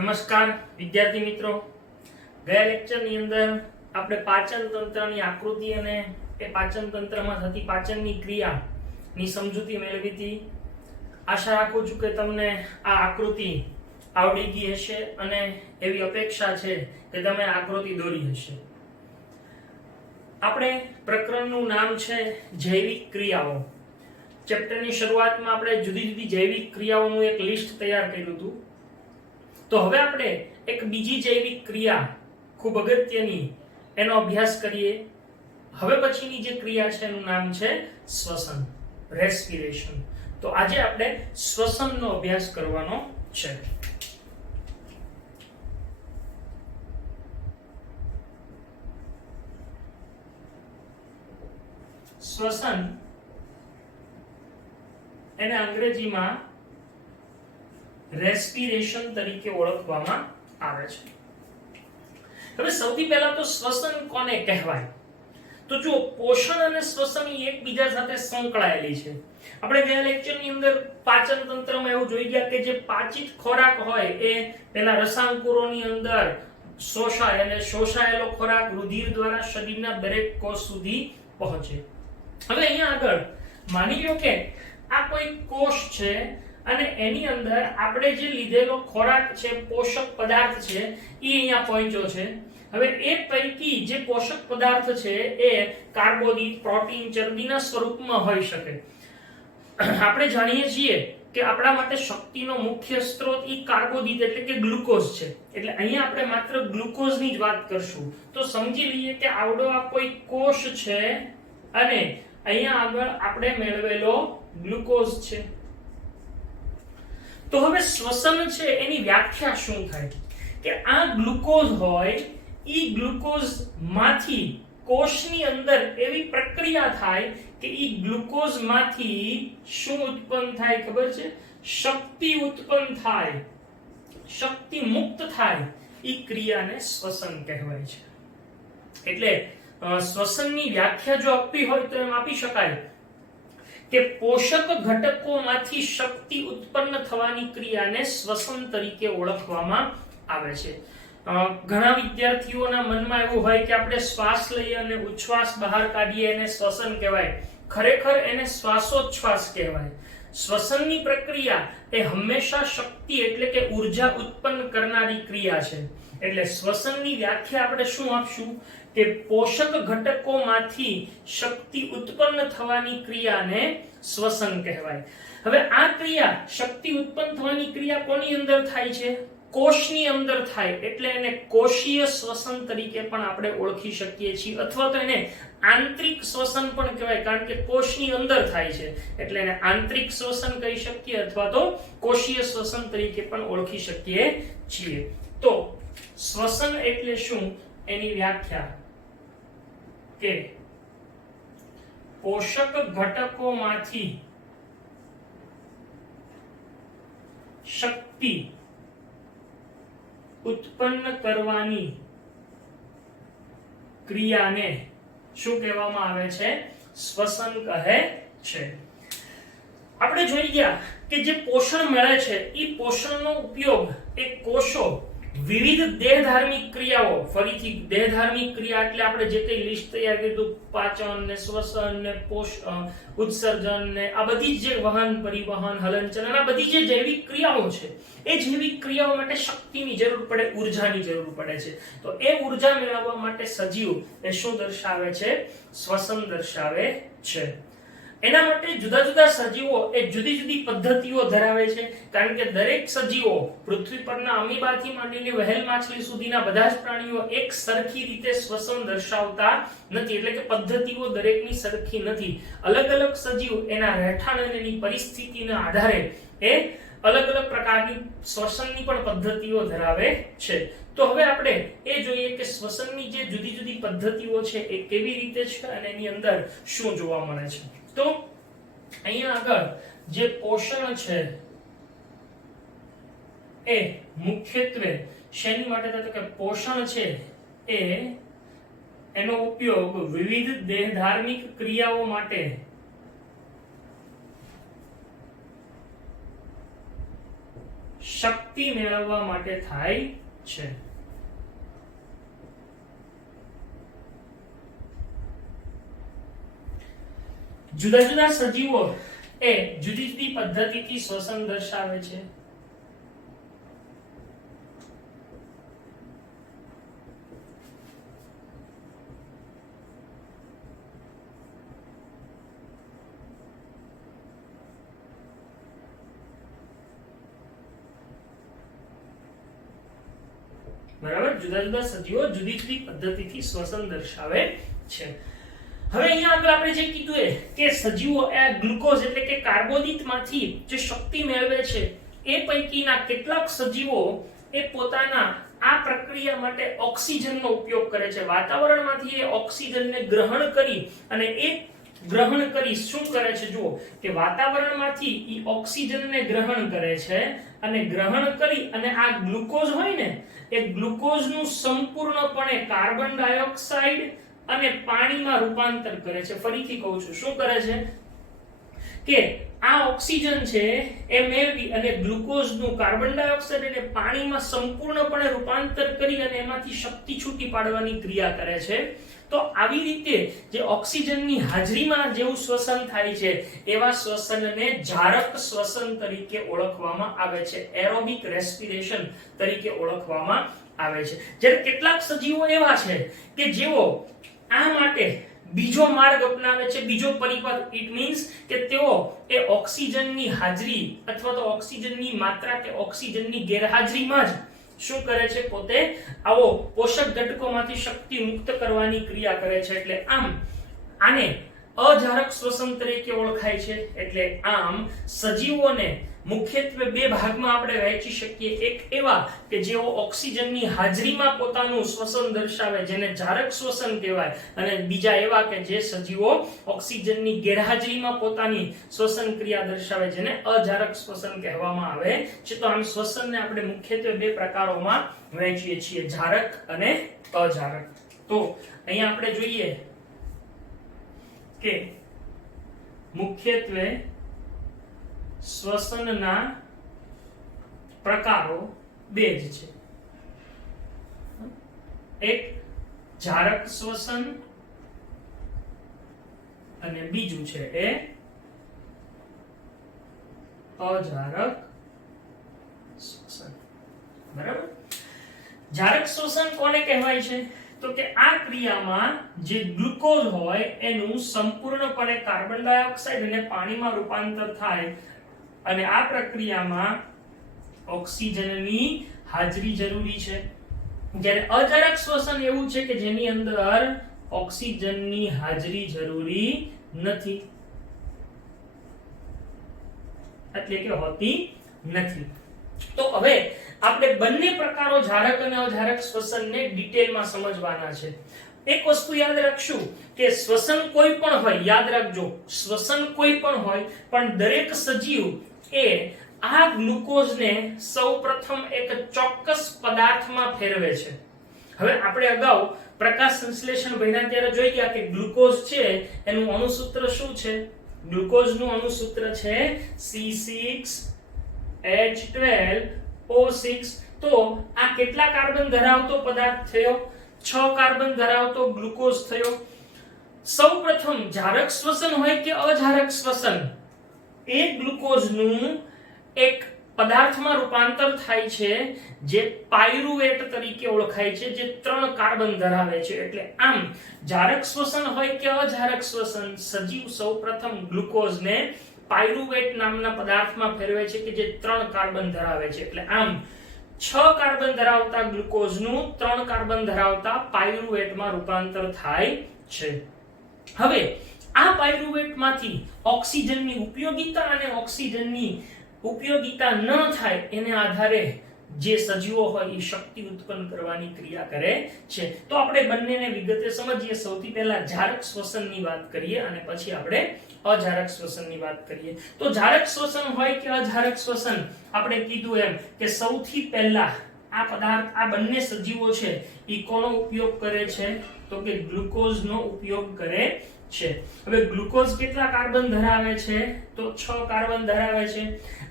નમસ્કાર વિદ્યાર્થી મિત્રો, ગયા લેક્ચરની અંદર આપણે પાચન તંત્રની આકૃતિ અને એ પાચન તંત્રમાં થતી પાચનની ક્રિયાની સમજૂતી મેળવી હતી. આશા રાખું છું કે તમને આ આકૃતિ આવડી ગઈ હશે અને એવી અપેક્ષા છે કે તમે આકૃતિ દોરી હશે. આપણે પ્રકરણનું નામ છે જૈવિક ક્રિયાઓ. ચેપ્ટરની શરૂઆતમાં આપણે જુદી જુદી જૈવિક ક્રિયાઓનું એક લિસ્ટ તૈયાર કર્યું હતું. તો હવે આપણે એક બીજી જૈવિક ક્રિયા ખૂબ અગત્યની એનો અભ્યાસ કરીએ. હવે પછીની જે ક્રિયા છે એનું નામ છે શ્વસન, રેસ્પિરેશન. તો આજે આપણે શ્વસનનો અભ્યાસ કરવાનો છે. શ્વસન એને અંગ્રેજીમાં રેસ્પિરેશન તરીકે ઓળખવામાં આવે છે. હવે સૌથી પહેલા તો શ્વસન કોને કહેવાય? તો જો પોષણ અને શ્વસન એકબીજા સાથે સંકળાયેલી છે. આપણે ગયા લેક્ચરની અંદર પાચન તંત્રમાં એવું જોઈ ગયા કે જે પાચિત ખોરાક હોય એ પેલા રસાંકુરોની અંદર શોષાય અને શોષાયેલો ખોરાક રુધિર દ્વારા શરીરના દરેક કોષ સુધી પહોંચે. હવે અહીંયા આગળ માની લો કે આ કોઈ કોષ છે અને એની અંદર આપણે જે લીધેલો ખોરાક છે, પોષક પદાર્થ છે, એ અહીંયા પહોંચ્યો છે. હવે એ પૈકી જે પોષક પદાર્થ છે એ કાર્બોદિત, પ્રોટીન, ચરબીના સ્વરૂપમાં હોઈ શકે. આપણે જાણીએ છીએ કે આપણા માટે શક્તિનો મુખ્ય સ્ત્રોત એ કાર્બોદિત એટલે કે ગ્લુકોઝ છે. એટલે અહીંયા આપણે માત્ર ગ્લુકોઝની જ વાત કરશું. તો સમજી લઈએ કે આવડો આ કોઈ કોષ છે અને અહીંયા આગળ આપણે મેળવેલો ગ્લુકોઝ છે. તો હવે શ્વસન છે એની વ્યાખ્યા શું થાય કે આ ગ્લુકોઝ હોય, ઈ ગ્લુકોઝ માંથી કોષની અંદર એવી પ્રક્રિયા થાય કે ઈ ગ્લુકોઝ માંથી શું ઉત્પન્ન થાય ખબર છે? શક્તિ ઉત્પન્ન થાય, શક્તિ મુક્ત થાય. ઈ ક્રિયાને શ્વસન કહેવાય છે. એટલે શ્વસનની વ્યાખ્યા જો આપવી હોય તો એમ આપી શકાય કે પોષક ઘટકોમાંથી શક્તિ ઉત્પન્ન થવાની ક્રિયાને શ્વસન તરીકે ઓળખવામાં આવે છે. ઘણા વિદ્યાર્થીઓના મનમાં એવું હોય કે આપણે શ્વાસ લઈએ અને ઉચ્છ્વાસ બહાર કાઢીએ એને શ્વસન કહેવાય. ખરેખર એને શ્વાસોચ્છ્વાસ કહેવાય. શ્વસનની પ્રક્રિયા એ હંમેશા શક્તિ એટલે કે ઉર્જા ઉત્પન્ન કરનારી ક્રિયા છે. એટલે શ્વસનની વ્યાખ્યા આપણે શું આપશું કે પોષક ઘટકોમાંથી શક્તિ ઉત્પન્ન થવાની ક્રિયાને શ્વસન કહેવાય. હવે આ ક્રિયા, શક્તિ ઉત્પન્ન થવાની ક્રિયા કોની અંદર થાય છે? કોષની અંદર થાય. એટલે એને કોષીય શ્વસન તરીકે પણ આપણે ઓળખી શકીએ છીએ, અથવા તો એને આંતરિક શ્વસન પણ કહેવાય, કારણ કે કોષની અંદર થાય છે. એટલે એને આંતરિક શ્વસન કહી શકીએ અથવા તો કોષીય શ્વસન તરીકે પણ ઓળખી શકીએ છીએ. તો શ્વસન એટલે શું એની વ્યાખ્યા કે પોષક ઘટકોમાંથી શક્તિ ઉત્પન્ન કરવાની ક્રિયાને શું કહેવામાં આવે છે? શ્વસન કહે છે. આપણે જોઈ ગયા કે જે પોષણ મળે છે એ પોષણનો ઉપયોગ એ કોષો વિવિધ દેહધાર્મિક ક્રિયાઓ, ફરીથી દેહધાર્મિક ક્રિયા એટલે આપણે જે કઈ લિસ્ટ તૈયાર કર્યું, પાચન ને શ્વસન ને ઉત્સર્જન ને આ બધી જે વહન, પરિવહન, હલનચલન, આ બધી જે જૈવિક ક્રિયાઓ છે એ જૈવિક ક્રિયાઓ માટે શક્તિની જરૂર પડે, ઉર્જાની જરૂર પડે છે. તો એ ઉર્જા મેળવવા માટે સજીવ એ શું દર્શાવે છે? શ્વસન દર્શાવે છે. એના માટે જુદા જુદા સજીવો એ જુદી જુદી પદ્ધતિઓ ધરાવે છે, કારણ કે દરેક સજીવો, પૃથ્વી પરના અમીબાથી માંડીને વહેલ માછલી સુધીના બધા જ પ્રાણીઓ એક સરખી રીતે શ્વસન દર્શાવતા નથી. એટલે કે પદ્ધતિઓ દરેકની સરખી નથી. અલગ અલગ સજીવ એના રહેઠાણ અને એની પરિસ્થિતિના આધારે એ અલગ અલગ પ્રકારની શ્વસનની પણ પદ્ધતિઓ ધરાવે છે. તો હવે આપણે એ જોઈએ કે શ્વસનની જે જુદી જુદી પદ્ધતિઓ છે એ કેવી રીતે છે અને એની અંદર શું જોવા મળે છે. તો અહીંયા આગળ જે પોષણ છે એ મુખ્યત્વે શેની માટે થાય? તો કે પોષણ છે એ એનો ઉપયોગ વિવિધ દેહધાર્મિક ક્રિયાઓ માટે શક્તિ શક્તિ મેળવવા માટે થાય છે. જુદા જુદા સજીવો એ જુદી જુદી પદ્ધતિથી શ્વસન દર્શાવે છે. બરાબર, જુદા જુદા સજીવો જુદી જુદી પદ્ધતિથી શ્વસન દર્શાવે છે. હવે અહીંયા આગળ આપણે જે કીધું કે સજીવો એ ગ્લુકોઝ એટલે કે કાર્બોદિતમાંથી જે શક્તિ મેળવે છે એ પૈકીના કેટલાક સજીવો એ પોતાના આ પ્રક્રિયા માટે ઓક્સિજનનો ઉપયોગ કરે છે. વાતાવરણમાંથી એ ઓક્સિજનને ગ્રહણ કરી અને શું કરે છે, જુઓ કે વાતાવરણમાંથી એ ઓક્સિજનને ગ્રહણ કરે છે અને ગ્રહણ કરી અને આ ગ્લુકોઝ હોય ને એ ગ્લુકોઝનું સંપૂર્ણપણે કાર્બન ડાયોક્સાઇડ અને પાણીમાં રૂપાંતર કરે છે. ફરીથી કહું છું, શું કરે છે કે આ ઓક્સિજન છે એ મેળવી અને ગ્લુકોઝનું કાર્બન ડાયોક્સાઇડ અને પાણીમાં સંપૂર્ણપણે રૂપાંતર કરી અને એમાંથી શક્તિ છૂટી પાડવાની ક્રિયા કરે છે. તો આવી રીતે જે ઓક્સિજનની હાજરીમાં જેવું શ્વસન થાય છે એવા શ્વસનને જારક શ્વસન તરીકે ઓળખવામાં આવે છે, એરોબિક રેસ્પિરેશન તરીકે ઓળખવામાં આવે છે. જ્યારે કેટલાક સજીવો એવા છે કે જેઓ આ માટે બીજો માર્ગ અપનાવે છે, બીજો પરિપથ. ઇટ મીન્સ કે તેઓ એ ઓક્સિજનની હાજરી અથવા તો ઓક્સિજનની માત્રા કે ઓક્સિજનની ગેરહાજરીમાં જ શું કરે છે, પોતે આવો પોષક ઘટકોમાંથી શક્તિ મુક્ત કરવાની ક્રિયા કરે છે. એટલે આમ આને અજારક શ્વસન તરીકે ઓળખાય છે. એટલે આમ સજીવોને મુખ્યત્વે બે ભાગમાં આપણે વહેંચી શકીએ. એક એવા કે જેઓ ઓક્સિજનની હાજરીમાં પોતાનું શ્વસન દર્શાવે જેને જારક શ્વસન કહેવાય, અને બીજા એવા કે જે સજીવો ઓક્સિજનની ગેરહાજરીમાં પોતાની શ્વસન ક્રિયા દર્શાવે જેને અજારક શ્વસન કહેવામાં આવે છે. તો આમ શ્વસનને આપણે મુખ્યત્વે બે પ્રકારોમાં વહેંચીએ છીએ, જારક અને અજારક. તો અહીંયા આપણે જોઈએ કે મુખ્યત્વે શ્વસનના પ્રકારો બે જ છે. એક જારક શ્વસન અને બીજું છે એ અજારક શ્વસન. બરાબર, જારક શ્વસન કોને કહેવાય છે? તો કે આ ક્રિયામાં જે ગ્લુકોઝ હોય એનું સંપૂર્ણપણે કાર્બન ડાયોક્સાઇડ અને પાણીમાં રૂપાંતર થાય અને આ પ્રક્રિયામાં ઓક્સિજનની હાજરી જરૂરી છે. જ્યારે અજારક શ્વસન એવું છે કે જેની અંદર ઓક્સિજનની હાજરી જરૂરી નથી, એટલે કે હોતી નથી. તો હવે આપણે બંને પ્રકારો જારક અને અજારક શ્વસનને ડિટેલમાં સમજવાના છે. એક વસ્તુ યાદ રાખશું કે શ્વસન કોઈ પણ હોય, યાદ રાખજો, શ્વસન કોઈ પણ હોય, પણ દરેક સજીવ એ આ ગ્લુકોઝને સૌપ્રથમ એક ચોક્કસ પદાર્થમાં ફેરવે છે. હવે આપણે અગાઉ પ્રકાશ સંશ્લેષણ ભણ્યા ત્યારે જોઈ ગયા કે ગ્લુકોઝ છે એનું અણુસૂત્ર શું છે? ગ્લુકોઝનું અણુસૂત્ર છે C6H12O6. તો આ કેટલા કાર્બન ધરાવતો પદાર્થ થયો? 6 કાર્બન ધરાવતો ગ્લુકોઝ થયો. સૌપ્રથમ જારક શ્વસન હોય કે અજારક શ્વસન, એ ગ્લુકોઝનું એક પદાર્થમાં રૂપાંતર થાય છે જે પાયરુવેટ તરીકે ઓળખાય છે, જે 3 કાર્બન ધરાવે છે. એટલે આમ જારક શ્વસન હોય કે અજારક શ્વસન, સજીવ સૌપ્રથમ ગ્લુકોઝને પાયરુવેટ નામના પદાર્થમાં ફેરવે છે કે જે 3 કાર્બન ધરાવે છે. એટલે આમ 6 કાર્બન ધરાવતા ગ્લુકોઝનું 3 કાર્બન ધરાવતા પાયરુવેટમાં રૂપાંતર થાય છે. હવે આ પાયરુવેટમાંથી ઓક્સિજનની ઉપયોગિતા અને ઓક્સિજનની ઉપયોગિતા ન થાય એને આધારે જે સજીવો હોય એ શક્તિ ઉત્પન્ન કરવાની ક્રિયા કરે છે. તો આપણે બંનેને વિગતે સમજીએ. સૌથી પહેલા જારક શ્વસનની વાત કરીએ અને પછી આપણે અજારક શ્વસનની વાત કરીએ. તો જારક શ્વસન હોય કે અજારક શ્વસન, આપણે કીધું એમ કે સૌથી પહેલા આ પદાર્થ, આ બંને સજીવો છે એ કોનો ઉપયોગ કરે છે? તો કે ગ્લુકોઝનો ઉપયોગ કરે છે. હવે ગ્લુકોઝ કેટલા કાર્બન ધરાવે છે? તો 6 કાર્બન ધરાવે છે.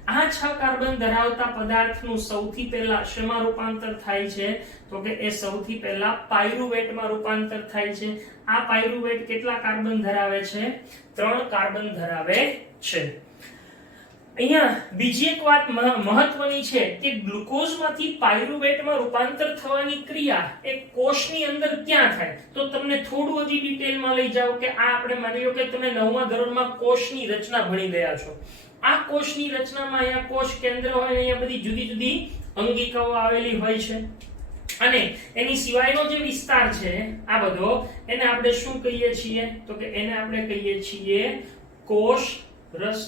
આ 6 કાર્બન ધરાવતા પદાર્થનું સૌથી પહેલા શેમાં રૂપાંતર થાય છે? તો કે એ સૌથી પહેલા પાયરુવેટમાં રૂપાંતર થાય છે. આ પાયરુવેટ કેટલા કાર્બન ધરાવે છે? 3 કાર્બન ધરાવે છે. અહીંયા બીજી એક વાત મહત્વની છે કે ગ્લુકોઝમાંથી પાયરુવેટમાં રૂપાંતર થવાની ક્રિયા એ કોષની અંદર ક્યાં થાય? તો તમને થોડું હજી ડિટેલમાં લઈ જાઓ કે આ આપણે માની લો કે તમે 9મા ધોરણમાં કોષની રચના ભણી ગયા છો. આ કોષની રચનામાં અહીંયા કોષ કેન્દ્ર હોય, અહીંયા બધી જુદી જુદી અંગિકાઓ આવેલી હોય છે અને એની સિવાયનો જે વિસ્તાર છે આ બધો, એને આપણે શું કહીએ છીએ? તો કે એને આપણે કહીએ છીએ કોષ રસ.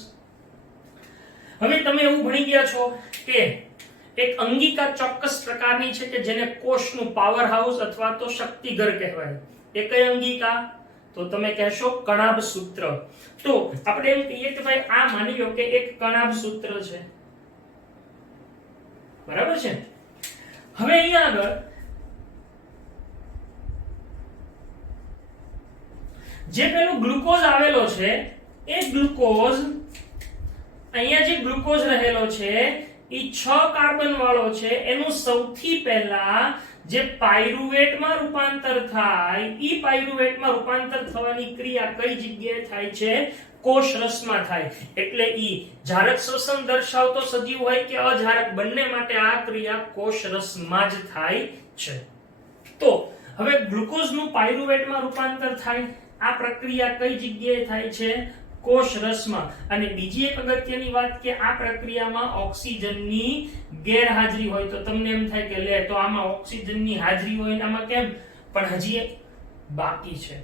હવે તમે એવું ભણી ગયા છો કે એક અંગિકા ચોક્કસ પ્રકારની છે કે જેને કોષનું પાવર હાઉસ અથવા તો શક્તિઘર કહેવાય. એ કઈ અંગિકા? તો તમે કહેશો કણાભ સૂત્ર. તો આપણે એમ કહીએ કે ભાઈ આ માની લો કે એક કણાભ સૂત્ર છે, બરાબર છે. હવે અહીંયા આગળ જે પેલો ગ્લુકોઝ આવેલો છે એ ગ્લુકોઝ, અહીંયા જે ગ્લુકોઝ રહેલો છે એ 6 કાર્બન વાળો છે. એનું સૌથી પહેલા જે પાયરુવેટમાં રૂપાંતર થાય, ઈ પાયરુવેટમાં રૂપાંતર થવાની ક્રિયા કઈ જગ્યાએ થાય છે? કોષ રસમાં થાય. એટલે ઈ જારક શ્વસન દર્શાવતો સજીવ હોય કે અજારક, બંને માટે આ ક્રિયા કોષ રસમાં જ થાય છે. તો હવે ગ્લુકોઝનું પાયરુવેટમાં રૂપાંતર થાય, આ પ્રક્રિયા કઈ જગ્યાએ થાય છે? કોષ રસમાં. અને બીજી એક અગત્યની વાત કે આ પ્રક્રિયામાં ઓક્સિજનની ગેરહાજરી હોય. તો તમને એમ થાય કે લે તો આમાં ઓક્સિજનની હાજરી હોય ને આમાં કેમ? પણ હજી બાકી છે.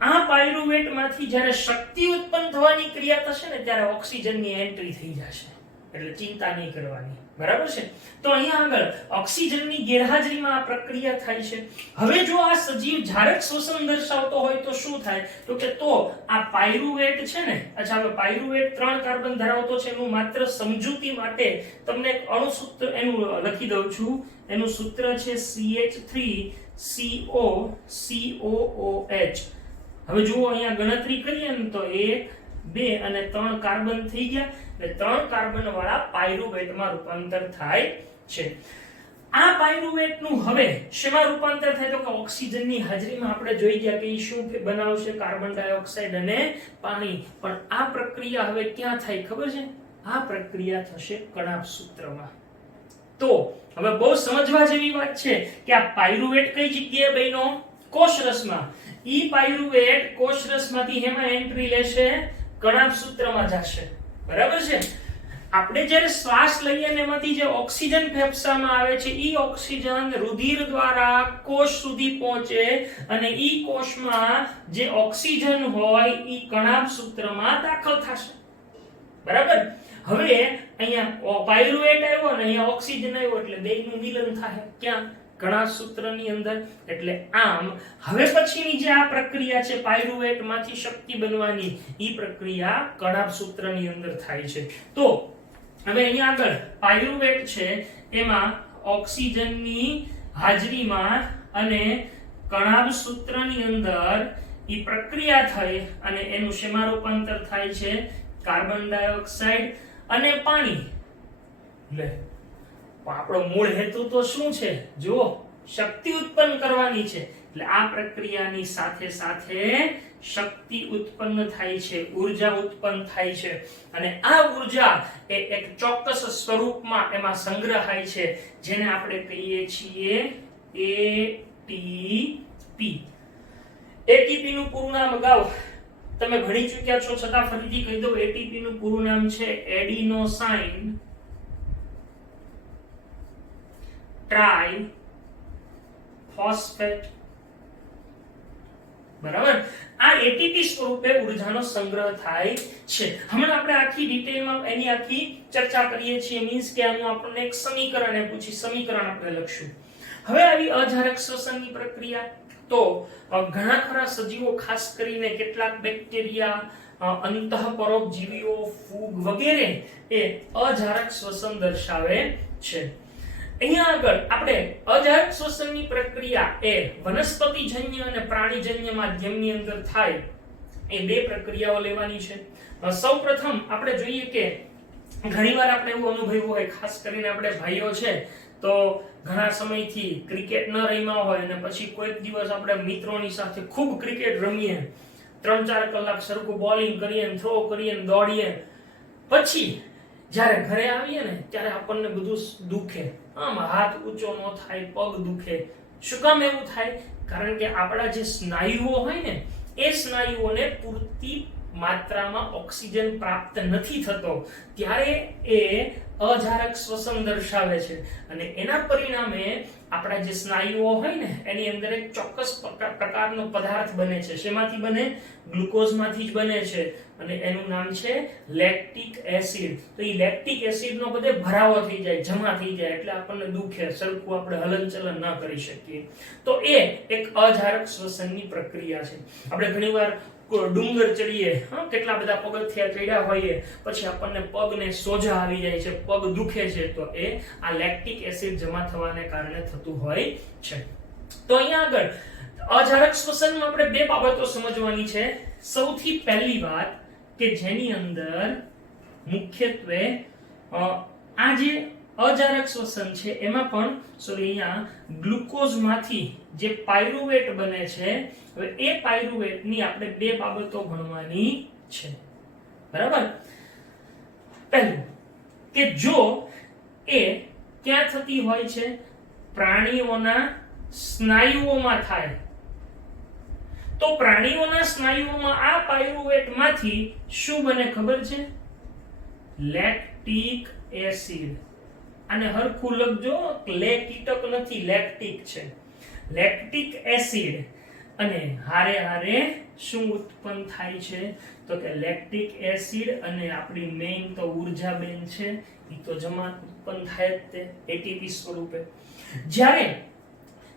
આ પાયરુવેટમાંથી જ્યારે શક્તિ ઉત્પન્ન થવાની ક્રિયા થશે ને ત્યારે ઓક્સિજનની એન્ટ્રી થઈ જશે, એટલે ચિંતા નહીં કરવાની, બરાબર છે. તો અહીંયા આગળ ઓક્સિજનની ગેરહાજરીમાં આ પ્રક્રિયા થાય છે. હવે જો આ સજીવ જારક શ્વસન દર્શાવતો હોય તો શું થાય? તો કે તો આ પાયરુવેટ છે ને, અચ્છા હવે પાયરુવેટ 3 કાર્બન ધરાવતો છે, એનું માત્ર સમજૂતી માટે તમને એક અણુસૂત્ર એનું લખી દઉં છું. એનું સૂત્ર છે CH3COCOOH. હવે જુઓ અહીંયા ગણતરી કરીએ ને તો 1 2 અને 3 કાર્બન થઈ ગયા, એટલે 3 કાર્બન વાળા પાયરુવેટમાં રૂપાંતર થાય છે. આ પાયરુવેટનું હવે શેમાં રૂપાંતર થાય? તો કે ઓક્સિજનની હાજરીમાં આપણે જોઈ ગયા કે એ શું બનાવશે? કાર્બન ડાયોક્સાઇડ અને પાણી. પણ આ પ્રક્રિયા હવે ક્યાં થાય ખબર છે? આ પ્રક્રિયા થશે કણાભ સૂત્રમાં. તો હવે બહુ સમજવા જેવી વાત છે કે આ પાયરુવેટ કઈ જગ્યાએ બન્યો? કોષરસમાં. ઈ પાયરુવેટ કોષરસમાંથી હેમાં એન્ટ્રી લેશે? કણાભ સૂત્રમાં જશે, બરાબર છે. આપણે જ્યારે શ્વાસ લઈએ ને એમાંથી જે ઓક્સિજન ફેફસામાં આવે છે ઈ ઓક્સિજન રુધિર દ્વારા કોષ સુધી પહોંચે અને ઈ કોષમાં જે ઓક્સિજન હોય ઈ કણાભ સૂત્રમાં દાખલ થશે, બરાબર. હવે અહીંયા પાયરુવેટ આવ્યો અને અહીંયા ઓક્સિજન આવ્યો એટલે બેયનું મિલન થાય. ક્યાં? કણાભ સૂત્રની અંદર. એટલે આમ હવે પછીની જે આ પ્રક્રિયા છે પાયરુવેટમાંથી શક્તિ બનવાની, ઈ પ્રક્રિયા કણાભ સૂત્રની અંદર થાય છે. તો હવે અહીંયા આગળ પાયરુવેટ છે એમાં ઓક્સિજનની હાજરીમાં અને કણાભ સૂત્રની અંદર ઈ પ્રક્રિયા થઈ અને એનું શેમાં રૂપાંતર થાય છે? કાર્બન ડાયોક્સાઇડ અને પાણી. લે આપણો મૂળ હેતુ તો શું છે? જુઓ, શક્તિ ઉત્પન્ન કરવાની છે. એટલે આ પ્રક્રિયાની સાથે સાથે શક્તિ ઉત્પન્ન થાય છે, ઊર્જા ઉત્પન્ન થાય છે અને આ ઊર્જા એ એક ચોક્કસ સ્વરૂપમાં એમાં સંગ્રહાય છે જેને આપણે કહીએ છીએ એટીપી. એટીપી નું પૂરું નામ અગાઉ તમે ભણી ચૂક્યા છો, છતાં ફરીથી કહી દઉં. એટીપી નું પૂરું નામ છે એડિનોસાઇન ટ્રાઈ ફોસ્ફેટ, બરાબર. આ એટીપી સ્વરૂપે ઊર્જાનો સંગ્રહ થાય છે. હમણાં આપણે આખી ડિટેલમાં એની આખી ચર્ચા કરીએ છીએ. મીન્સ કે આનું આપણને એક સમીકરણ એ પૂછી, સમીકરણ આપણે લખશું. હવે આવી અજારક શ્વસનની પ્રક્રિયા. તો ઘણા ખરા સજીવો, ખાસ કરીને કેટલાક બેક્ટેરિયા, અંતઃપરોપજીવીઓ, ફૂગ વગેરે એ અજારક શ્વસન દર્શાવે છે. અહીંયા આગળ આપણે અજારક શ્વસનની પ્રક્રિયા એ વનસ્પતિજન્ય અને પ્રાણીજન્ય માધ્યમની અંદર થાય એ બે પ્રક્રિયાઓ લેવાની છે. સૌપ્રથમ આપણે જોઈએ કે ઘણીવાર આપણે એવું અનુભવ્યું હોય, ખાસ કરીને આપણે ભાઈઓ છે તો ઘણા સમયથી ક્રિકેટ ન રમ્યા હોય અને પછી કોઈક દિવસ આપણે મિત્રોની સાથે ખૂબ ક્રિકેટ રમીએ, 3-4 કલાક સરખું બોલિંગ કરીએ, થ્રો કરીએ, દોડીએ, પછી જ્યારે ઘરે આવીએ ને ત્યારે આપણને બધું દુખે, આમ હાથ ઊંચો ન થાય, પગ દુખે. શું કામ એવું થાય? કારણ કે આપણા જે સ્નાયુઓ હોય ને એ સ્નાયુઓને પૂરતી માત્રામાં ઓક્સિજન પ્રાપ્ત નથી થતો, ત્યારે એ અજારક શ્વસન દર્શાવે છે અને એના પરિણામે આપણા જે સ્નાયુઓ હોય ને એની અંદર એક ચોક્કસ પ્રકારનો પદાર્થ બને છે. શેમાંથી બને? ગ્લુકોઝમાંથી જ બને છે અને એનું નામ છે લેક્ટિક એસિડ. તો એ લેક્ટિક એસિડનો બધે ભરાવો થઈ જાય, જમા થઈ જાય એટલે આપણને દુખે, સરખું આપણે હલનચલન ન કરી શકીએ. તો એ એક અજારક શ્વસનની પ્રક્રિયા છે. આપણે ઘણીવાર ડુંગર ચડીએ, કેટલા બધા પગથિયા ચડ્યા હોઈએ, પછી આપણને પગને સોજા આવી જાય છે, પગ દુખે છે, તો એ આ લેક્ટિક એસિડ જમા થવાને કારણે થતું હોય છે. તો અહીંયા આગળ અજારક શ્વસનમાં આપણે બે બાબતો સમજવાની છે. સૌથી પહેલી વાત કે જેની અંદર મુખ્યત્વે આ જે અજારક શ્વસન છે એમાં પણ અહીંયા ગ્લુકોઝમાંથી જે પાયરુવેટ બને છે, હવે એ પાયરુવેટની આપણે બે બાબતો ભણવાની છે. બરાબર? પહેલું કે જો એ ક્યાં થતી હોય છે? પ્રાણીઓના સ્નાયુઓમાં થાય, તો પ્રાણીઓના સ્નાયુઓમાં આ પાયરુવેટમાંથી શું બને ખબર છે? Lactic acid. અને હરખું લખજો, લે કીટક નથી, લેક્ટિક છે. લેક્ટિક એસિડ અને હારે હારે શું ઉત્પન્ન થાય છે? તો કે લેક્ટિક એસિડ અને આપણી મેઇન તો ઉર્જા બેન છે, એ તો જમા ઉત્પન્ન થાય જ તે એટીપી સ્વરૂપે. જ્યારે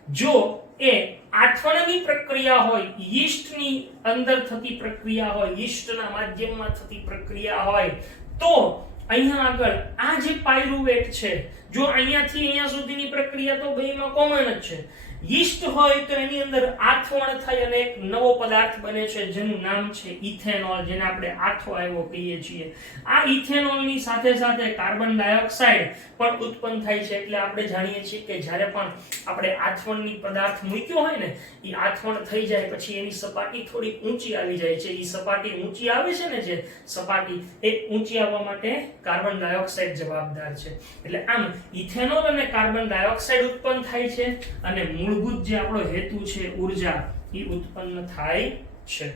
જો એ આથવણની પ્રક્રિયા હોય, યીસ્ટની અંદર થતી પ્રક્રિયા હોય, યીસ્ટના માધ્યમમાં થતી પ્રક્રિયા હોય, તો અહીંયા આગળ આ જે પાયરુવેટ છે, જો અહીંયાથી અહીંયા સુધીની પ્રક્રિયા તો બેમાં કોમન જ છે. યીસ્ટ હોય તો એની અંદર આથવણ થઈ અને એક નવો પદાર્થ બને છે જેનું નામ છે ઇથેનોલ, જેને આપણે આથો આવ્યો કહીએ છીએ. આ ઇથેનોલની સાથે સાથે કાર્બન ડાયોક્સાઇડ પણ ઉત્પન્ન થાય છે. એટલે આપણે જાણીએ છીએ કે જ્યારે પણ આપણે આથવણની પદાર્થ મૂક્યો હોય ને, એ આથવણ થઈ જાય પછી એની સપાટી થોડી ઊંચી આવી જાય છે. એ સપાટી ઊંચી આવે છે ને, જે સપાટી એ ઊંચી આવવા માટે કાર્બન ડાયોક્સાઇડ જવાબદાર છે. એટલે આમ ઇથેનોલ અને કાર્બન ડાયોક્સાઇડ ઉત્પન્ન થાય છે અને મૂળભૂત જે આપણો હેતુ છે ઉર્જા, એ ઉત્પન્ન થાય છે.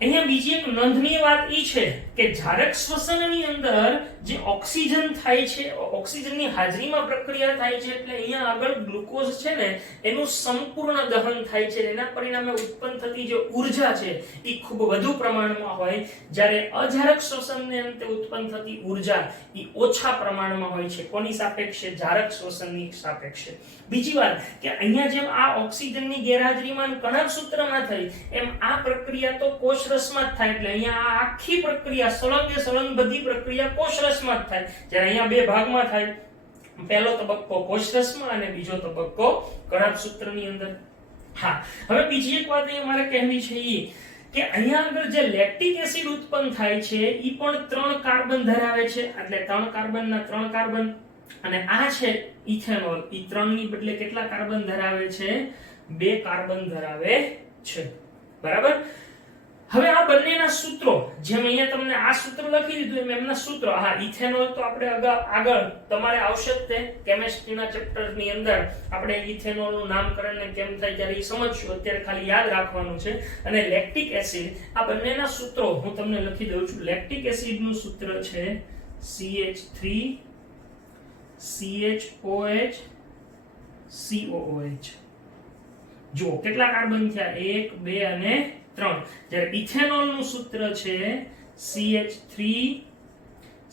અહીંયા બીજી એક નોંધનીય વાત એ છે કે જારક શ્વસનની અંદર જે ઓક્સિજન થાય છે, ઓક્સિજનની હાજરીમાં પ્રક્રિયા થાય છે, એટલે અહીંયા આગળ ગ્લુકોઝ છે ને એનું સંપૂર્ણ દહન થાય છે. એના પરિણામે ઉત્પન્ન થતી જે ઉર્જા છે એ ખૂબ વધુ પ્રમાણમાં હોય, જ્યારે અજારક શ્વસનને અંતે ઉત્પન્ન થતી ઉર્જા એ ઓછા પ્રમાણમાં હોય છે. કોની સાપેક્ષે? જારક શ્વસનની સાપેક્ષે. બીજી વાત કે અહીંયા જેમ આ ઓક્સિજનની ગેરહાજરીમાં કણક સૂત્રમાં થઈ, એમ આ પ્રક્રિયા તો કોષરસમાં જ થાય. એટલે અહીંયા આ આખી પ્રક્રિયા સળંગે સળંગ બધી પ્રક્રિયા કોષરસમાં જ થાય, જ્યારે અહીંયા બે ભાગમાં થાય. પહેલો તબક્કો કોષરસમાં અને બીજો તબક્કો કણક સૂત્રની અંદર. હા, હવે બીજી એક વાત અહીંયા મારે કહેવી છે એ કે અહીંયા આગળ જે લેક્ટિક એસિડ ઉત્પન્ન થાય છે એ પણ 3 કાર્બન ધરાવે છે. એટલે 3 કાર્બનના 3 કાર્બન, અને આ છે ઇથેનોલ, એ 3 ની બદલે કેટલા કાર્બન ધરાવે છે? 2 કાર્બન ધરાવે છે. બરાબર? હવે આ બંનેના સૂત્રો, જેમ અહીંયા તમને આ સૂત્ર લખી દીધું એમ એમના સૂત્રો. હા, ઇથેનોલ તો આપણે આગળ તમારે આવશે જ તે કેમિસ્ટ્રીના ચેપ્ટરની અંદર આપણે ઇથેનોલનું નામકરણ ને કેમ થાય ત્યારે એ સમજશું. અત્યારે ખાલી યાદ રાખવાનું છે. અને લેક્ટિક એસિડ, આ બંનેના સૂત્રો હું તમને લખી દઉં છું. લેક્ટિક એસિડનું સૂત્ર છે CH3 CHOH COOH. જો કેટલા કાર્બન થયા? 1 2 અને 3. જ્યારે ઇથેનોલ નું સૂત્ર છે CH3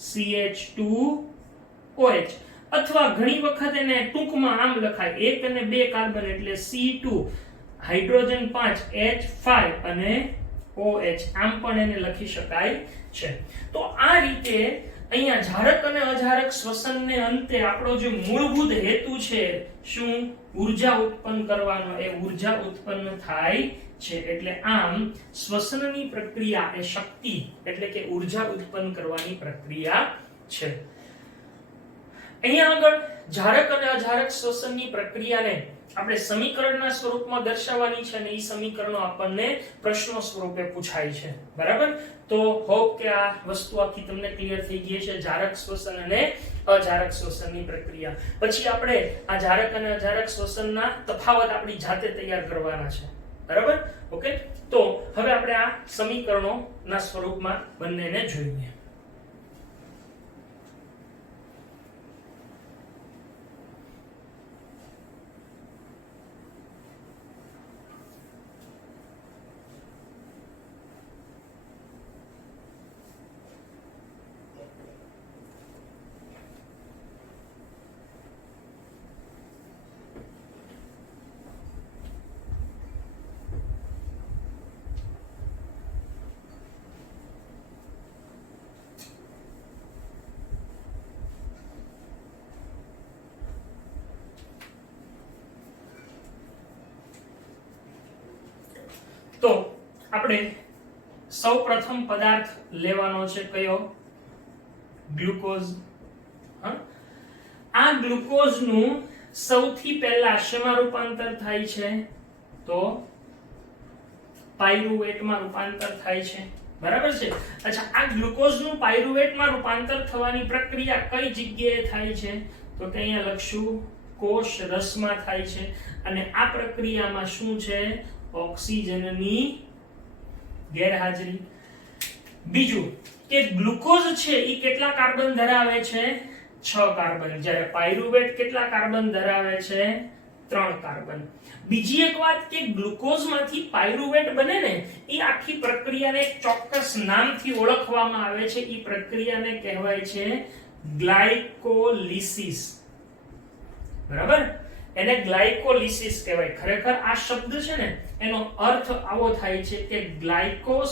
CH2OH, અથવા ઘણી વખત એને ટૂંકમાં આમ લખાય 1 અને 2 કાર્બન એટલે C2, હાઇડ્રોજન 5 H5 અને OH, આમ પણ એને લખી શકાય છે. તો આ રીતે અહીંયા જારક અને અજારક શ્વસનને અંતે આપણો જે મૂળભૂત હેતુ છે શું ઊર્જા ઉત્પન્ન કરવાનો, એ ઊર્જા ઉત્પન્ન થાય છે. એટલે આમ શ્વસનની પ્રક્રિયા એ શક્તિ એટલે કે ઊર્જા ઉત્પન્ન કરવાની પ્રક્રિયા છે. અહીંયા આગળ જારક અને અજારક શ્વસનની પ્રક્રિયાને આપણે સમીકરણના સ્વરૂપમાં દર્શાવવાની છે અને એ સમીકરણો આપણને પ્રશ્નો સ્વરૂપે પૂછાય છે. બરાબર? તો હોપ કે આ વસ્તુ આખી તમને ક્લિયર થઈ ગઈ છે, જારક શ્વસન અને અજારક શ્વસનની પ્રક્રિયા. પછી આપણે આ જારક અને અજારક શ્વસનના તફાવત આપણી જાતે તૈયાર કરવાના છે. બરાબર? ઓકે, તો હવે આપણે આ સમીકરણોના સ્વરૂપમાં બંનેને જોઈએ. તો આપણે સૌપ્રથમ પદાર્થ લેવાનો છે કયો? ગ્લુકોઝ. આ ગ્લુકોઝનું સૌથી પહેલા શેમાં રૂપાંતર થાય છે? તો પાયરુવેટમાં રૂપાંતર થાય છે. બરાબર છે? અચ્છા, આ ગ્લુકોઝનું પાયરુવેટમાં રૂપાંતર થવાની પ્રક્રિયા કઈ જગ્યાએ થાય છે? તો કે અહીંયા લખશું કોષ રસમાં થાય છે. અને આ પ્રક્રિયામાં શું છે? ઓક્સિજનની ગેરહાજરી. બીજું કે ગ્લુકોઝ છે એ કેટલા કાર્બન ધરાવે છે? 6 કાર્બન. જ્યારે પાયરુવેટ કેટલા કાર્બન ધરાવે છે? 3 કાર્બન. બીજી એક વાત કે ગ્લુકોઝમાંથી પાયરુવેટ બને ને, એ આખી પ્રક્રિયાને એક ચોક્કસ નામથી ઓળખવામાં આવે છે. એ પ્રક્રિયાને કહેવાય છે ગ્લાયકોલિસિસ. બરાબર? એને ગ્લાયકોલિસિસ કહેવાય. ખરેખર આ શબ્દ છે ને એનો અર્થ આવો થાય છે કે ગ્લાયકોસ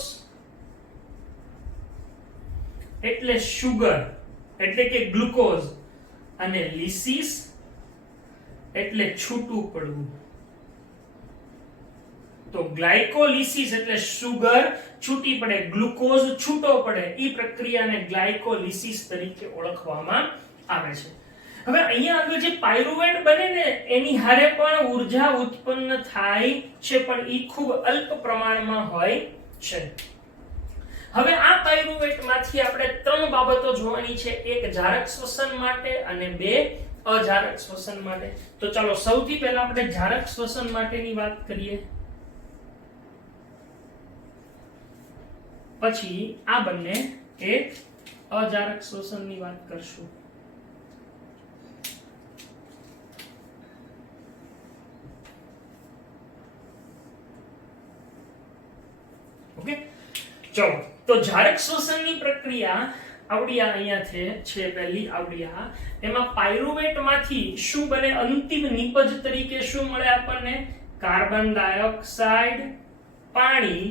એટલે સુગર એટલે કે ગ્લુકોઝ અને લિસિસ એટલે છૂટું પડવું. તો ગ્લાયકોલિસિસ એટલે સુગર છૂટી પડે, ગ્લુકોઝ છૂટો પડે, એ પ્રક્રિયાને ગ્લાયકોલિસિસ તરીકે ઓળખવામાં આવે છે. હવે અહીંયા આગળ જે પાયરુવેટ બને ને એની હારે પણ ઊર્જા ઉત્પન્ન થાય છે, પણ એ ખૂબ અલ્પ પ્રમાણમાં હોય છે. હવે આ પાયરુવેટમાંથી આપણે 3 બાબતો જોવાની છે, એક જારક શ્વસન માટે અને 2 અજારક શ્વસન માટે. તો ચાલો સૌથી પહેલા આપણે જારક શ્વસન માટેની વાત કરીએ, પછી આ બંને એક અજારક શ્વસનની વાત કરશું. ઓકે, ચલો તો જારક શ્વસનની પ્રક્રિયા આવડિયા અહીંયા છે પહેલી આવડિયા. એમાં પાયરુવેટમાંથી શું બને? અંતિમ નિપજ તરીકે શું મળે આપણને? કાર્બન ડાયોક્સાઇડ, પાણી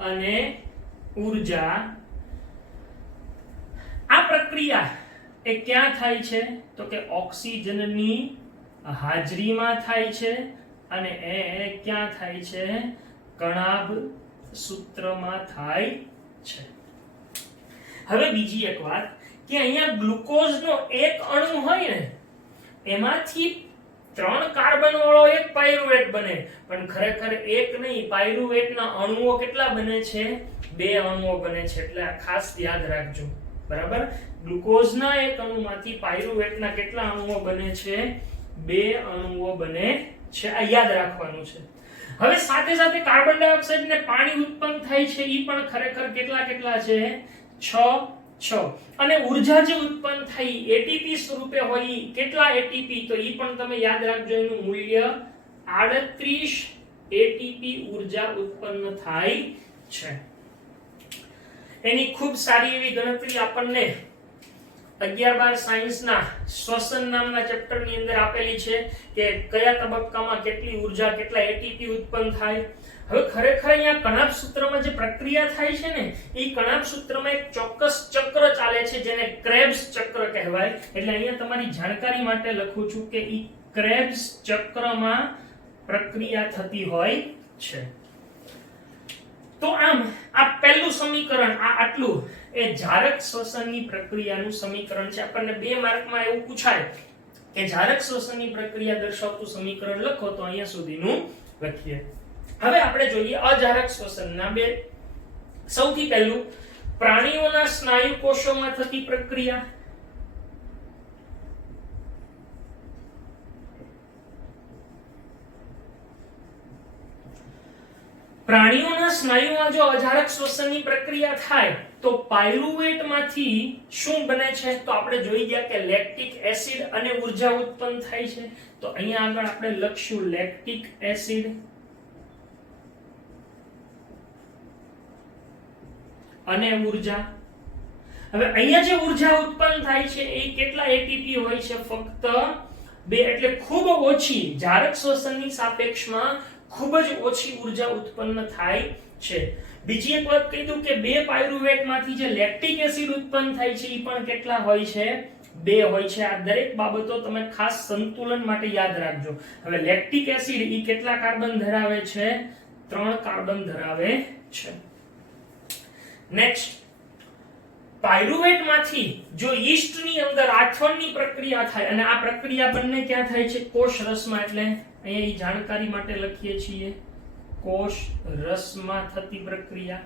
અને ઊર્જા. આ પ્રક્રિયા એ ક્યાં થાય છે? તો કે ઓક્સિજનની હાજરીમાં થાય છે અને એ ક્યાં થાય છે? કણાભ સૂત્રમાં થાય છે. હવે બીજી એક વાત કે અહીંયા ગ્લુકોઝનો એક અણુ હોય ને એમાંથી 3 કાર્બન વાળો એક પાયરુવેટ બને, પણ ખરેખર એક નહીં, પાયરુવેટના અણુઓ કેટલા બને છે? 2 અણુઓ બને છે. એટલે આ ખાસ યાદ રાખજો. બરાબર? ગ્લુકોઝના એક અણુમાંથી પાયરુવેટના કેટલા અણુઓ બને છે? 2 અણુઓ બને છે. આ યાદ રાખવાનું છે. હવે સાથે સાથે કાર્બન ડાયોક્સાઇડ ને પાણી ઉત્પન્ન થાય છે, એ પણ ખરેખર કેટલા છે? 6. અને ઊર્જા જે ઉત્પન્ન થઈ એટીપી સ્વરૂપે હોય, કેટલા એટીપી? તો એ પણ તમે યાદ રાખજો, એનું મૂલ્ય 38 એટીપી ઊર્જા ઉત્પન્ન થાય છે. એની ખૂબ સારી એવી ગણતરી આપણને 11-12 સાયન્સના શ્વસન નામના ચેપ્ટરની અંદર આપેલી છે કે કયા તબક્કામાં કેટલી ઉર્જા, કેટલા એટીપી ઉત્પન્ન થાય. હવે ખરેખર અહીંયા કણાભ સૂત્રમાં જે પ્રક્રિયા થાય છે ને, એ કણાભ સૂત્રમાં એક ચોક્કસ ચક્ર ચાલે છે જેને ક્રેબ્સ ચક્ર કહેવાય. એટલે અહીંયા તમારી જાણકારી માટે લખું છું કે ઈ ક્રેબ્સ ચક્રમાં પ્રક્રિયા થતી હોય છે. તો આમ આ પહેલું સમીકરણ આ આટલું એ જારક શ્વસનની પ્રક્રિયાનું સમીકરણ છે. આપણને 2 માર્કમાં એવું પૂછાય કે જારક શ્વસનની પ્રક્રિયા દર્શાવતું સમીકરણ લખો, તો અહીંયા સુધીનું લખીએ. હવે આપણે જોઈએ અજારક શ્વસનના 2. સૌથી પહેલું પ્રાણીઓના સ્નાયુ કોષોમાં થતી પ્રક્રિયા. પ્રાણીઓના સ્નાયુમાં જો અજારક શ્વસનની પ્રક્રિયા થાય તો પાયરુવેટમાંથી શું બને છે? તો આપણે જોઈ ગયા કે લેક્ટિક એસિડ અને ઉર્જા ઉત્પન્ન થાય છે. તો અહીંયા આગળ આપણે લખશું લેક્ટિક એસિડ અને ઉર્જા. હવે અહીંયા જે ઉર્જા ઉત્પન્ન થાય છે એ કેટલા એટીપી હોય છે? ફક્ત 2. એટલે ખૂબ ઓછી, જારક શ્વસનની સાપેક્ષમાં ખૂબ જ ઓછી ઉર્જા ઉત્પન્ન થાય છે. બીજી એક વાત કહી દઉં કે 2 પાયરુવેટમાંથી જે લેક્ટિક એસિડ ઉત્પન્ન થાય છે એ પણ કેટલા હોય છે? 2 હોય છે. આ દરેક બાબતો તમે ખાસ સંતુલન માટે યાદ રાખજો. હવે લેક્ટિક એસિડ એ કેટલા કાર્બન ધરાવે છે? 3 કાર્બન ધરાવે છે. નેક્સ્ટ, પાયરુવેટમાંથી જો યીસ્ટની અંદર આથવણની પ્રક્રિયા થાય, અને આ પ્રક્રિયા બંને ક્યાં થાય છે? કોષ રસમાં. એટલે અહીંયા ઈ જાણકારી માટે લખીએ છીએ કોષ રસમાં થતી પ્રક્રિયા.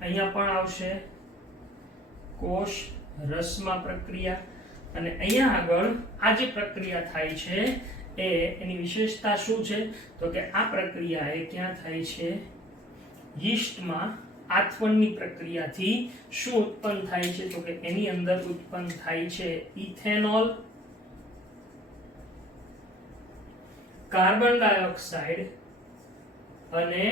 અહીંયા પણ આવશે કોષ રસમાં પ્રક્રિયા. અને અહીંયા આગળ આ જે પ્રક્રિયા થાય છે એની વિશેષતા શું છે? તો કે આ પ્રક્રિયા એ ક્યાં થાય છે? યીસ્ટમાં આથવણની પ્રક્રિયાથી શું ઉત્પન્ન થાય છે? તો કે એની અંદર ઉત્પન્ન થાય છે ઇથેનોલ, કાર્બન ડાયોક્સાઇડ અને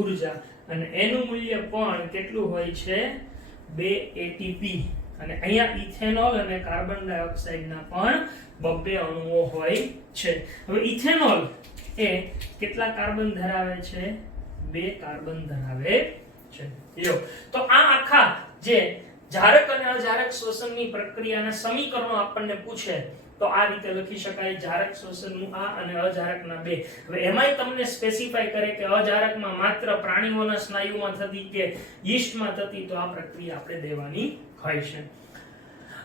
ઉર્જા. અને એનું મૂલ્ય પણ કેટલું હોય છે? 2 એટીપી. અને અહીંયા ઇથેનોલ અને કાર્બન ડાયોક્સાઇડના પણ 2 અણુઓ હોય છે. હવે ઇથેનોલ એ કેટલા કાર્બન ધરાવે છે? 2 કાર્બન ધરાવે છે. તો આ આખા જે જારક અને અજારક શ્વસનની પ્રક્રિયાના સમીકરણો આપણને પૂછે તો આ રીતે લખી શકાય. જારક શ્વસનનું આ અને અજારકના 2. હવે એમાંય તમને સ્પેસિફાય કરે કે અજારકમાં માત્ર પ્રાણીઓના સ્નાયુમાં થતી કે યીસ્ટમાં થતી, તો આ પ્રક્રિયા આપણે દેવાની હોય છે.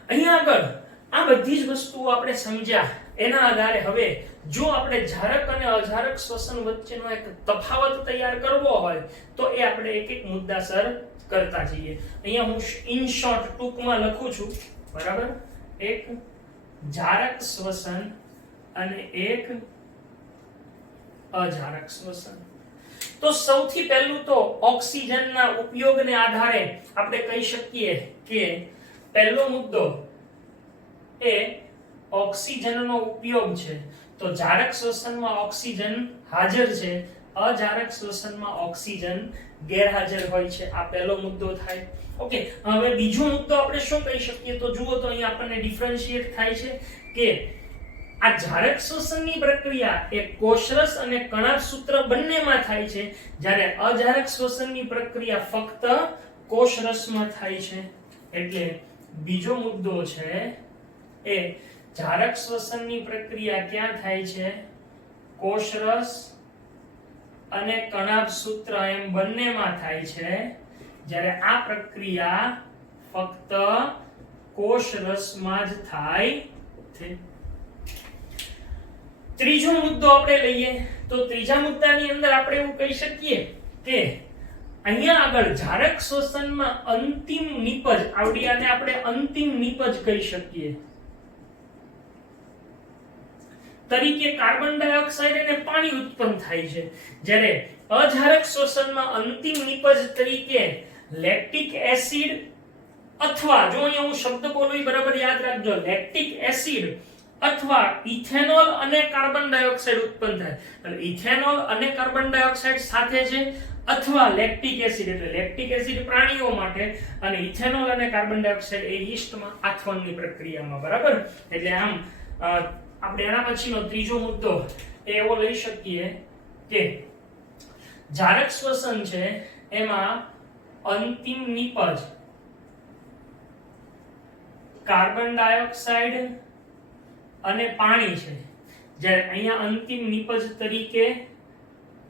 અહીંયા આગળ આ બધી જ વસ્તુઓ આપણે સમજ્યા. એના આધારે હવે જો આપણે જારક અને અજારક શ્વસન વચ્ચેનો એક તફાવત તૈયાર કરવો હોય તો એ આપણે એક એક મુદ્દાસર કરતા જઈએ. અહીંયા હું ઇન શોર્ટ ટૂંકમાં લખું છું, બરાબર? એક જારક શ્વસન અને એક અજારક શ્વસન. તો સૌથી પહેલું તો ઓક્સિજનના ઉપયોગને આધારે આપણે કહી શકીએ કે પહેલો મુદ્દો એ ઓક્સિજનનો ઉપયોગ છે. તો જારક શ્વસનમાં ઓક્સિજન હાજર છે, અજારક શ્વસનમાં ઓક્સિજન ગેરહાજર હોય છે. આ પહેલો મુદ્દો થાય. ઓકે, હવે બીજો મુદ્દો આપણે શું કહી શકીએ? તો જુઓ તો અહીં આપણને ડિફરન્શિએટ થાય છે કે આ જારક શ્વસનની પ્રક્રિયા એ કોષરસ અને કણાભ સૂત્ર બંનેમાં થાય છે, જ્યારે અજારક શ્વસનની પ્રક્રિયા ફક્ત કોષરસમાં થાય છે. એટલે બીજો મુદ્દો છે એ જારક શ્વસનની પ્રક્રિયા ક્યાં થાય છે? કોષરસ અને કણાભ સૂત્ર એમ બંનેમાં થાય છે, જ્યારે આ પ્રક્રિયા ફક્ત કોષરસમાં જ થાય છે. ત્રીજો મુદ્દો આપણે લઈએ તો ત્રીજા મુદ્દાની અંદર આપણે એવું કહી શકીએ કે અહીંયા આગળ જારક શ્વસનમાં અંતિમ નિપજ, આવડી આને આપણે અંતિમ નિપજ કહી શકીએ, તરીકે કાર્બન ડાયોક્સાઇડ અને પાણી ઉત્પન્ન થાય છે, જ્યારે અજારક શ્વસનમાં અંતિમ નિપજ તરીકે લેક્ટિક એસિડ અથવા, જો અહીંયા હું શબ્દ બોલું બરાબર યાદ રાખજો, લેક્ટિક એસિડ અથવા ઇથેનોલ અને કાર્બન ડાયોક્સાઇડ ઉત્પન્ન થાય. એટલે ઇથેનોલ અને કાર્બન ડાયોક્સાઇડ સાથે છે અથવા લેક્ટિક એસિડ, એટલે લેક્ટિક એસિડ પ્રાણીઓ માટે અને ઇથેનોલ અને કાર્બન ડાયોક્સાઇડ એ યીસ્ટમાં આથવણની પ્રક્રિયામાં. બરાબર. એટલે આમ આપણે એના પછીનો ત્રીજો મુદ્દો એવો લઈ શકીએ કે જારક શ્વસન છે એમાં અંતિમ નિપજ કાર્બન ડાયોક્સાઇડ અને પાણી છે. જ્યારે અહીંયા અંતિમ નિપજ તરીકે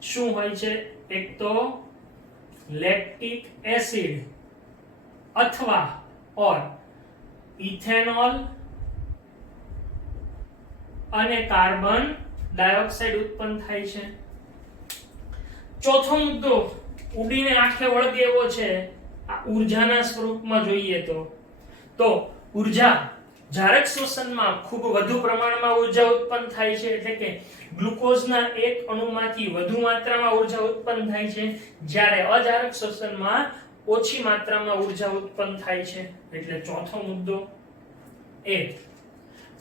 શું હોય છે? એક તો લેક્ટિક એસિડ અથવા ઓર ઇથેનોલ અને કાર્બન ડાયોક્સાઇડ ઉત્પન્ન થાય છે. ચોથો મુદ્દો ઉડીને આંખે વળગે એવો છે. આ ઊર્જાના સ્વરૂપમાં જોઈએ તો ઊર્જા જારક શ્વસનમાં ખૂબ વધુ પ્રમાણમાં ઊર્જા ઉત્પન્ન થાય છે, એટલે કે ગ્લુકોઝના એક અણુમાંથી વધુ માત્રામાં ઊર્જા ઉત્પન્ન થાય છે, જ્યારે અજારક શ્વસનમાં ઓછી માત્રામાં ઊર્જા ઉત્પન્ન થાય છે. એટલે ચોથો મુદ્દો એ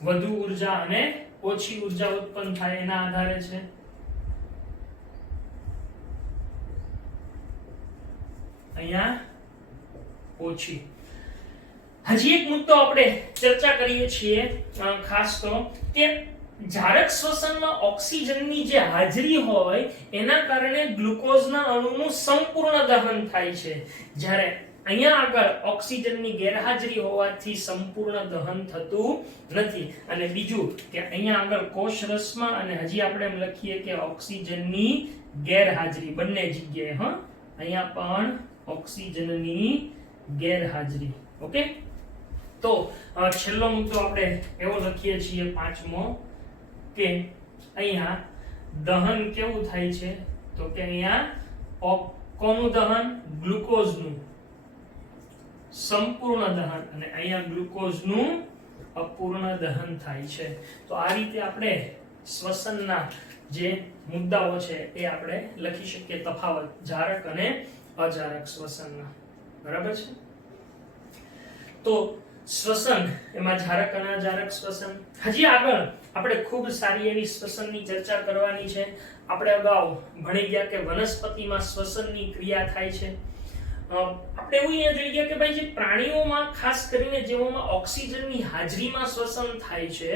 વધુ ઊર્જા અને ઓછી ઊર્જા ઉત્પન્ન થાય એના આધારે છે. અહીંયા ઓછી. હજી એક મુદ્દો આપણે ચર્ચા કરીએ છીએ ખાસ તો કે જારક શ્વસનમાં ઓક્સિજનની જે હાજરી હોય એના કારણે ગ્લુકોઝના અણુનું સંપૂર્ણ દહન થાય છે, જ્યારે અહીંયા આગળ ઓક્સિજનની ગેરહાજરી હોવાથી સંપૂર્ણ દહન થતું નથી. અને બીજું કે અહીંયા આગળ કોષરસમાં અને હજી આપણે એમ લખીએ કે ઓક્સિજનની ગેરહાજરી બંને જગ્યાએ. અહીંયા પણ ઓક્સિજનની ગેરહાજરી. ઓકે. તો છેલ્લો મુદ્દો આપણે એવો લખીએ છીએ પાંચમો કે અહીંયા દહન કેવું થાય છે? તો કે અહીંયા કોનું દહન? ગ્લુકોઝનું સંપૂર્ણ દહન અને અહીંયા ગ્લુકોઝનું અપૂર્ણ દહન થાય છે. તો આ રીતે આપણે શ્વસનના જે મુદ્દાઓ છે એ આપણે લખી શકીએ, તફાવત જારક અને અજારક શ્વસનના. બરાબર છે. તો શ્વસન એમાં જારક અને અજારક શ્વસન. હજી આગળ આપણે ખૂબ સારી એવી શ્વસનની ચર્ચા કરવાની છે. આપણે અગાઉ ભણી ગયા કે વનસ્પતિમાં શ્વસનની ક્રિયા થાય છે. આપણે એવું અહીંયા જોઈ ગયા કે ભાઈ જે પ્રાણીઓમાં ખાસ કરીને જેઓમાં ઓક્સિજનની હાજરીમાં શ્વસન થાય છે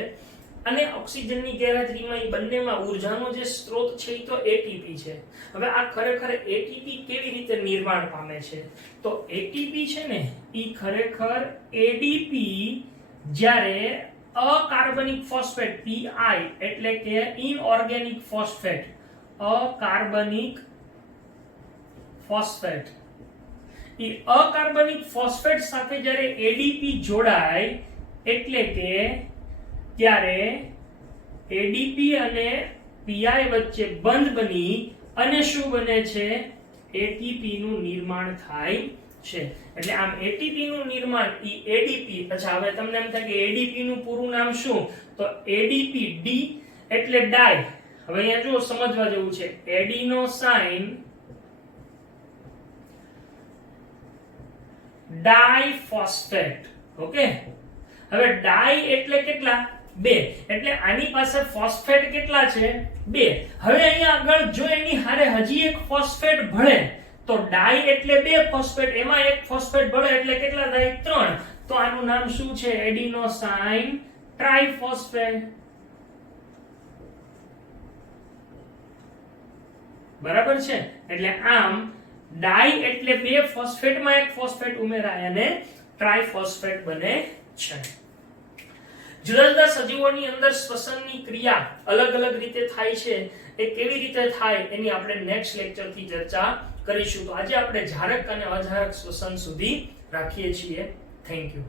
અને ઓક્સિજનની ગેરહાજરીમાં એ બંનેમાં ઊર્જાનો જે સ્ત્રોત છે એ તો એટીપી છે. હવે આ ખરેખર એટીપી કેવી રીતે નિર્માણ પામે છે? તો એટીપી છે ને એ ખરેખર એડીપી જ્યારે અકાર્બનિક ફોસ્ફેટ પીઆઈ એટલે કે ઇનઓર્ગેનિક ફોસ્ફેટ, અકાર્બનિક ફોસ્ફેટ, એ અકાર્બનિક ફોસ્ફેટ સાથે જ્યારે એડીપી જોડાય એટલે કે ત્યારે એડીપી અને પીઆઈ વચ્ચે બંધ બની અને શું બને છે? એટીપી નું નિર્માણ થાય છે. એટલે આમ એટીપી નું નિર્માણ એડીપી. અચ્છા, હવે તમને એમ થાય કે એડીપી નું પૂરું નામ શું? તો એડીપી ડી એટલે ડાય. હવે અહીંયા જો સમજવા જેવું છે, એડિનોસાઇન ડાયફોસ્ફેટ. ઓકે. હવે ડાય એટલે કેટલા? 2. એટલે આની પાસે ફોસ્ફેટ કેટલા છે? 2. હવે અહીંયા આગળ જો એની હારે હજી એક ફોસ્ફેટ ભળે તો ડાય એટલે 2 ફોસ્ફેટ, એમાં એક ફોસ્ફેટ ભળે એટલે કેટલા થાય? 3. તો આનું નામ શું છે? Adenosine triphosphate. બરાબર છે. એટલે આમ ડાય એટલે 2 ફોસ્ફેટમાં એક ફોસ્ફેટ ઉમેરાય અને ટ્રાઇફોસ્ફેટ બને છે. જુદા જુદા સજીવોની અંદર શ્વસનની ક્રિયા અલગ અલગ રીતે થાય છે. એ કેવી રીતે થાય એની આપણે નેક્સ્ટ લેક્ચર થી ચર્ચા કરીશું. તો આજે આપણે જારક અને અજારક શ્વસન સુધી રાખીએ છીએ. Thank you.